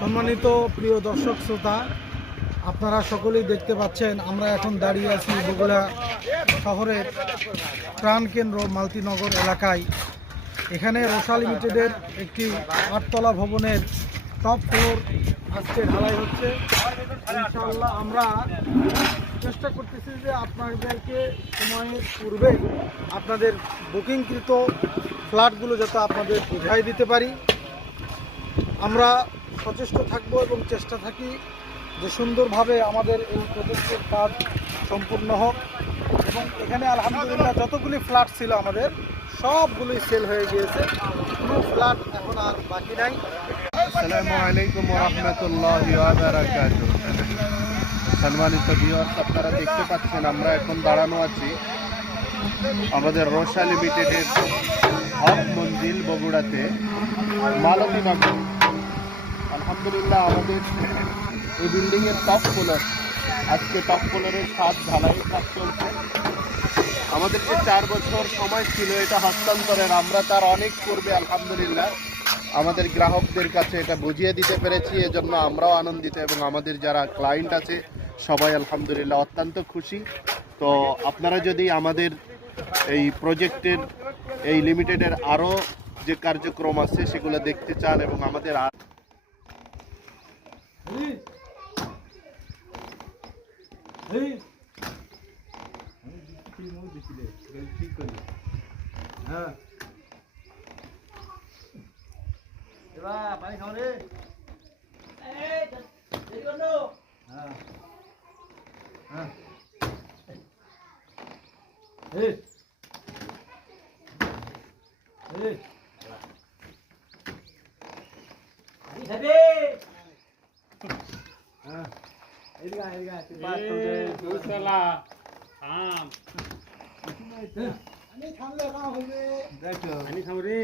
সম্মানিত প্রিয় দর্শক শ্রোতা, আপনারা সকলেই দেখতে পাচ্ছেন আমরা এখন দাঁড়িয়ে আছি বগুড়া শহরের প্রাণকেন্দ্র মালতীনগর এলাকায়। এখানে রোসা লিমিটেডের একটি 8তলা ভবনের টপ ফ্লোর আজকে ঢালাই হচ্ছে। ইনশাআল্লাহ আমরা চেষ্টা করতেছি যে আপনাদেরকে সময়ের পূর্বে আপনাদের বুকিংকৃত ফ্ল্যাটগুলো যাতে আপনাদের বুঝাই দিতে পারি। আমরা সচেষ্ট থাকব এবং চেষ্টা থাকি যে সুন্দরভাবে আমাদের এই প্রজেক্টের কাজ সম্পূর্ণ হোক। এবং এখানে আলহামদুলিল্লাহ যতগুলি ফ্ল্যাট ছিল আমাদের সবগুলোই সেল হয়ে গিয়েছে, কোনো ফ্ল্যাট এখন আর বাকি নাই। আসসালামু আলাইকুম ওয়া রাহমাতুল্লাহি ওয়া বারাকাতুহু। সম্মানিত ভিউয়ার্স, আপনারা দেখতে পাচ্ছেন আমরা এখন দাঁড়ানো আছি আমাদের রোসা লিমিটেডের হক মঞ্জিল বগুড়াতে মালতীনগর। আলহামদুলিল্লাহ আমাদের এই বিল্ডিংয়ের টপ ফ্লোর, আজকে টপ ফ্লোরের ছাদ ঢালাইয়ের কাজ চলছে। আমাদের যে 4 বছর সময় ছিল এটা হস্তান্তরের, আমরা তার অনেক পূর্বে আলহামদুলিল্লাহ আমাদের গ্রাহকদের কাছে এটা বুঝিয়ে দিতে পেরেছি। এজন্য আমরাও আনন্দিত এবং আমাদের যারা ক্লায়েন্ট আছে সবাই আলহামদুলিল্লাহ অত্যন্ত খুশি। তো আপনারা যদি আমাদের এই প্রজেক্টের এই লিমিটেডের আরও যে কার্যক্রম আছে সেগুলো দেখতে চান এবং আমাদের পানি খাও রে।